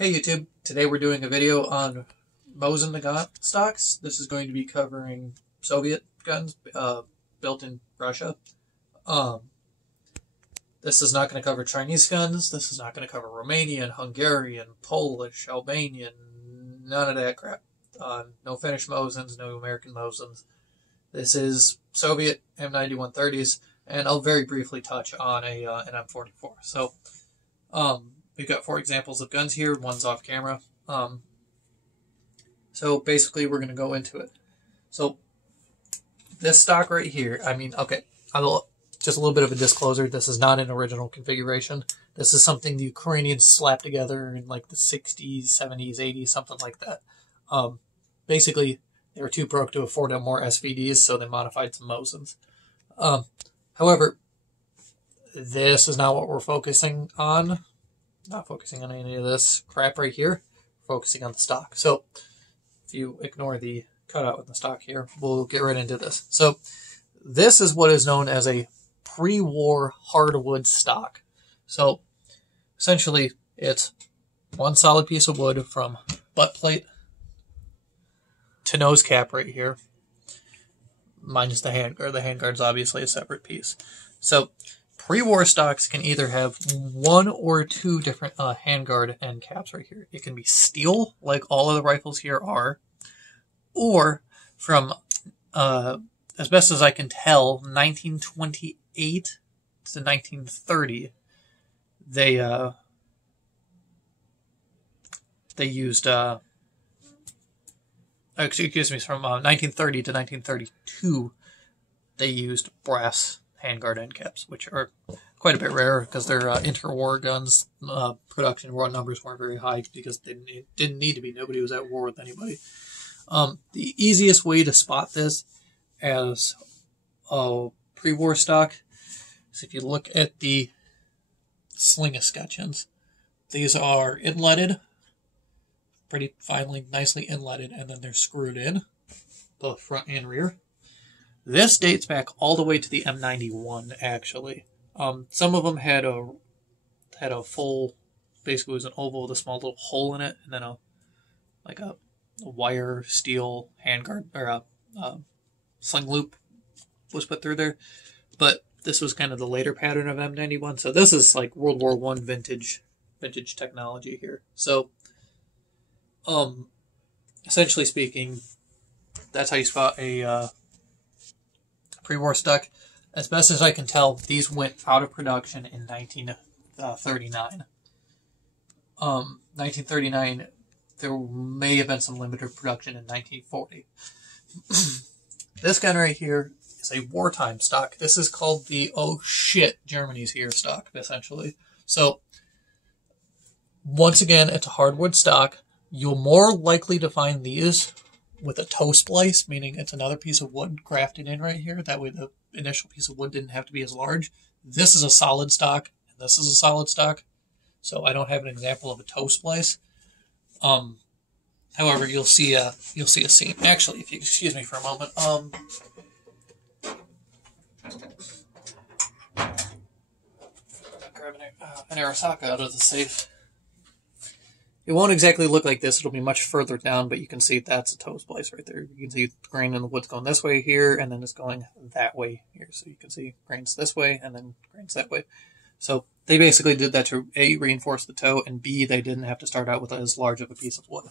Hey YouTube, today we're doing a video on Mosin Nagant stocks. This is going to be covering Soviet guns built in Russia. This is not going to cover Chinese guns. This is not going to cover Romanian, Hungarian, Polish, Albanian, none of that crap. No Finnish Mosins, no American Mosins. This is Soviet M91 30s, and I'll very briefly touch on an M44. So, we've got 4 examples of guns here. One's off camera. So basically we're going to go into it. So this stock right here, just a little bit of a disclosure. This is not an original configuration. This is something the Ukrainians slapped together in like the 60s, 70s, 80s, something like that. Basically, they were too broke to afford more SVDs, so they modified some Mosins. However, this is not what we're focusing on. Not focusing on any of this crap right here. Focusing on the stock. So if you ignore the cutout in the stock here, we'll get right into this. So this is what is known as a pre-war hardwood stock. So essentially it's one solid piece of wood from butt plate to nose cap right here, minus the handguard. The handguard's obviously a separate piece. So pre-war stocks can either have 1 or 2 different handguard end caps right here. It can be steel, like all of the rifles here are, or from, as best as I can tell, 1928 to 1930, they used, excuse me, from 1930 to 1932, they used brass handguard end caps, which are quite a bit rarer because they're interwar guns. Production raw numbers weren't very high because they didn't need to be. Nobody was at war with anybody. The easiest way to spot this as a pre-war stock is if you look at the Sling escutcheons. These are inletted, pretty finely, nicely inletted, and then they're screwed in, both front and rear. This dates back all the way to the M91, actually. Some of them had a full, basically it was an oval with a small little hole in it, and then a wire steel handguard, or a sling loop was put through there. But this was kind of the later pattern of M91, so this is like World War I vintage technology here. So, essentially speaking, that's how you spot a pre-war stock. As best as I can tell, these went out of production in 1939. 1939, there may have been some limited production in 1940. This gun right here is a wartime stock. This is called the "oh shit, Germany's here" stock, essentially. So, once again, it's a hardwood stock. You'll more likely to find these with a toe splice, meaning it's another piece of wood grafted in right here. That way the initial piece of wood didn't have to be as large. This is a solid stock, and this is a solid stock. So I don't have an example of a toe splice. However, you'll see a seam. Actually, if you excuse me for a moment, grab an Arasaka out of the safe. It won't exactly look like this. It'll be much further down, but you can see that's a toe splice right there. You can see the grain in the wood's going this way here, and then it's going that way here. So you can see grains this way, and then grains that way. So they basically did that to A, reinforce the toe, and B, they didn't have to start out with as large of a piece of wood.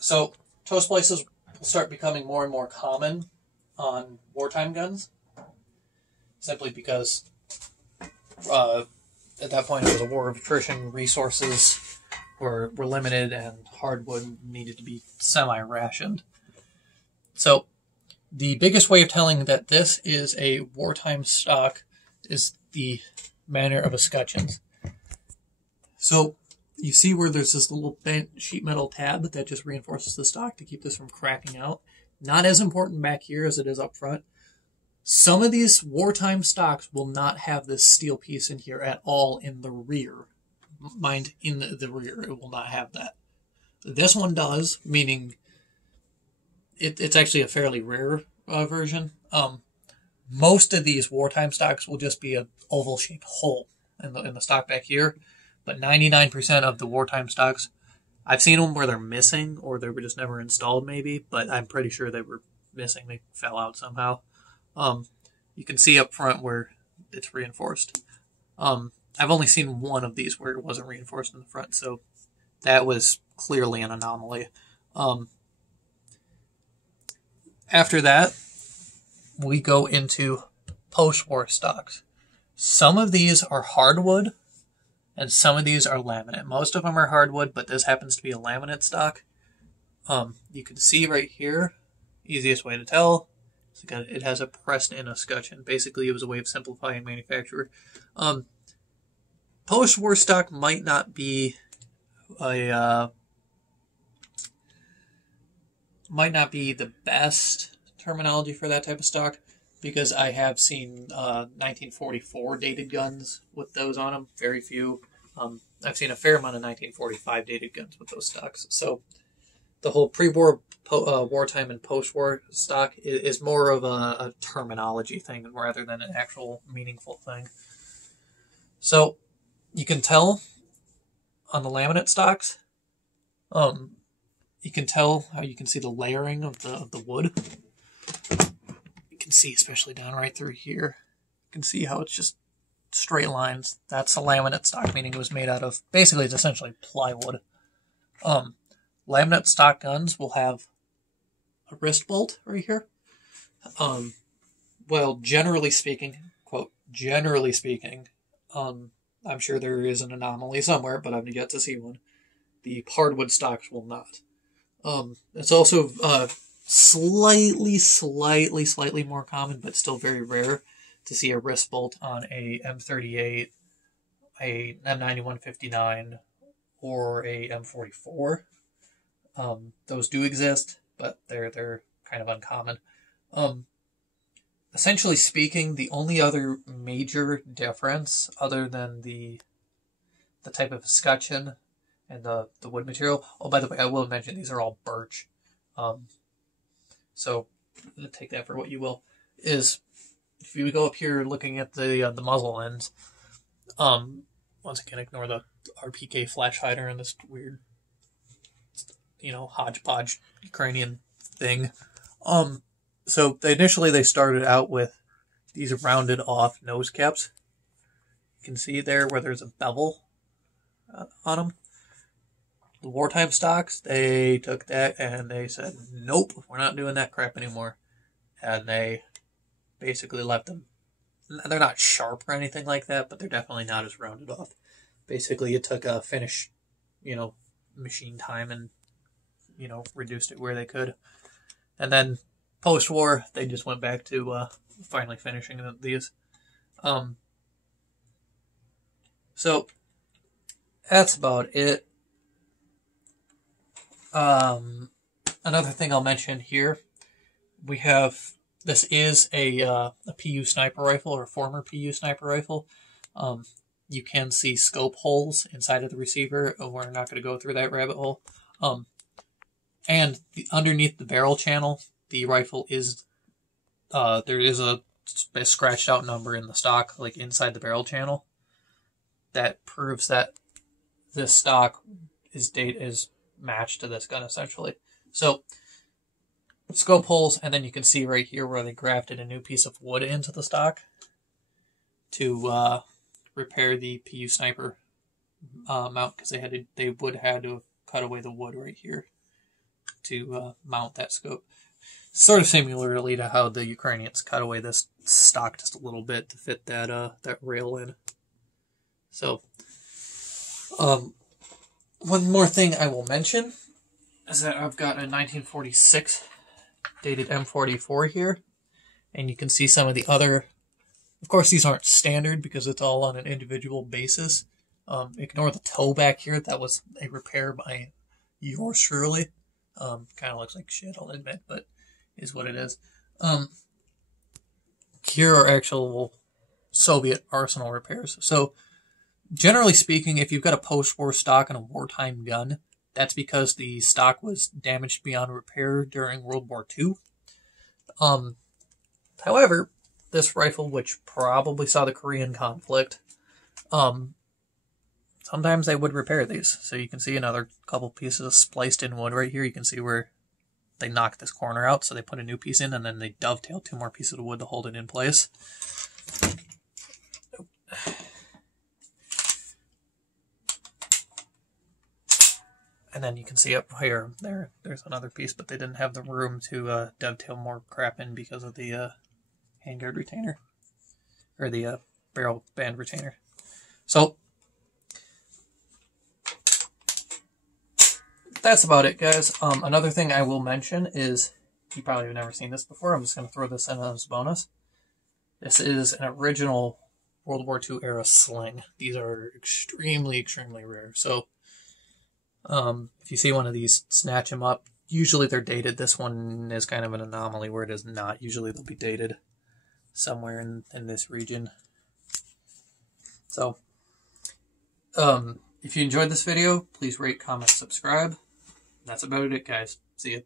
So toe splices will start becoming more and more common on wartime guns, simply because at that point, it was a war of attrition. Resources were limited, and hardwood needed to be semi-rationed. So, the biggest way of telling that this is a wartime stock is the manner of escutcheons. So, you see where there's this little bent sheet metal tab that just reinforces the stock to keep this from cracking out. Not as important back here as it is up front. Some of these wartime stocks will not have this steel piece in here at all in the rear. Mind, in the rear, it will not have that. This one does, meaning it's actually a fairly rare version. Most of these wartime stocks will just be an oval-shaped hole in the stock back here. but 99% of the wartime stocks, I've seen them where they're missing or they were just never installed maybe, but I'm pretty sure they were missing. They fell out somehow. You can see up front where it's reinforced. I've only seen one of these where it wasn't reinforced in the front, so that was clearly an anomaly. After that, we go into post-war stocks. Some of these are hardwood, and some of these are laminate. Most of them are hardwood, but this happens to be a laminate stock. You can see right here, easiest way to tell, it has a pressed-in escutcheon. Basically, it was a way of simplifying manufacture. Post-war stock might not be the best terminology for that type of stock, because I have seen 1944 dated guns with those on them. Very few. I've seen a fair amount of 1945 dated guns with those stocks. So the whole pre-war, wartime, and post-war stock is more of a terminology thing rather than an actual meaningful thing. So you can tell on the laminate stocks, you can tell how you can see the layering of the wood. You can see, especially down right through here, you can see how it's just straight lines. That's a laminate stock, meaning it was made out of, basically it's essentially plywood. Laminate stock guns will have a wrist bolt right here. Well, generally speaking, quote, generally speaking, I'm sure there is an anomaly somewhere, but I've yet to see one. The hardwood stocks will not. It's also slightly more common, but still very rare to see a wrist bolt on a M38, a M91 59, or a M44. Those do exist, but they're kind of uncommon. Essentially speaking, the only other major difference, other than the type of escutcheon and the wood material. Oh, by the way, I will mention these are all birch. So take that for what you will. Is if you go up here looking at the muzzle ends, once again, ignore the RPK flash hider and this weird, hodgepodge Ukrainian thing. So initially they started out with these rounded off nose caps. You can see there where there's a bevel on them. The wartime stocks, they took that and they said, nope, we're not doing that crap anymore. And they basically left them. They're not sharp or anything like that, but they're definitely not as rounded off. Basically, it took a finish, machine time and, reduced it where they could. And then post-war, they just went back to finally finishing these. So that's about it. Another thing I'll mention here, we have, this is a PU sniper rifle, or a former PU sniper rifle. You can see scope holes inside of the receiver. We're not going to go through that rabbit hole. And underneath the barrel channel, the rifle is, there is a scratched out number in the stock, like inside the barrel channel, that proves that this stock is matched to this gun, essentially. So, scope holes, and then you can see right here where they grafted a new piece of wood into the stock to repair the PU sniper mount, because they would have to cut away the wood right here to mount that scope. Sort of similarly to how the Ukrainians cut away this stock just a little bit to fit that rail in. So, one more thing I will mention is that I've got a 1946 dated M44 here, and you can see some of the other, of course these aren't standard because it's all on an individual basis. Ignore the toe back here, that was a repair by yours truly. Kind of looks like shit, I'll admit, but is what it is. Here are actual Soviet arsenal repairs. So, generally speaking, if you've got a post-war stock and a wartime gun, that's because the stock was damaged beyond repair during World War II. However, this rifle, which probably saw the Korean conflict, sometimes they would repair these. So you can see another couple pieces of spliced in wood right here. You can see where they knocked this corner out, so they put a new piece in, and then they dovetail 2 more pieces of wood to hold it in place. And then you can see up here, there's another piece, but they didn't have the room to dovetail more crap in because of the handguard retainer, or the barrel band retainer. So that's about it, guys. Another thing I will mention is, you probably have never seen this before. I'm just going to throw this in as a bonus. This is an original World War II era sling. These are extremely, extremely rare. So if you see one of these, snatch them up. Usually they're dated. This one is kind of an anomaly where it is not. Usually they'll be dated somewhere in this region. So if you enjoyed this video, please rate, comment, subscribe. That's about it, guys. See ya.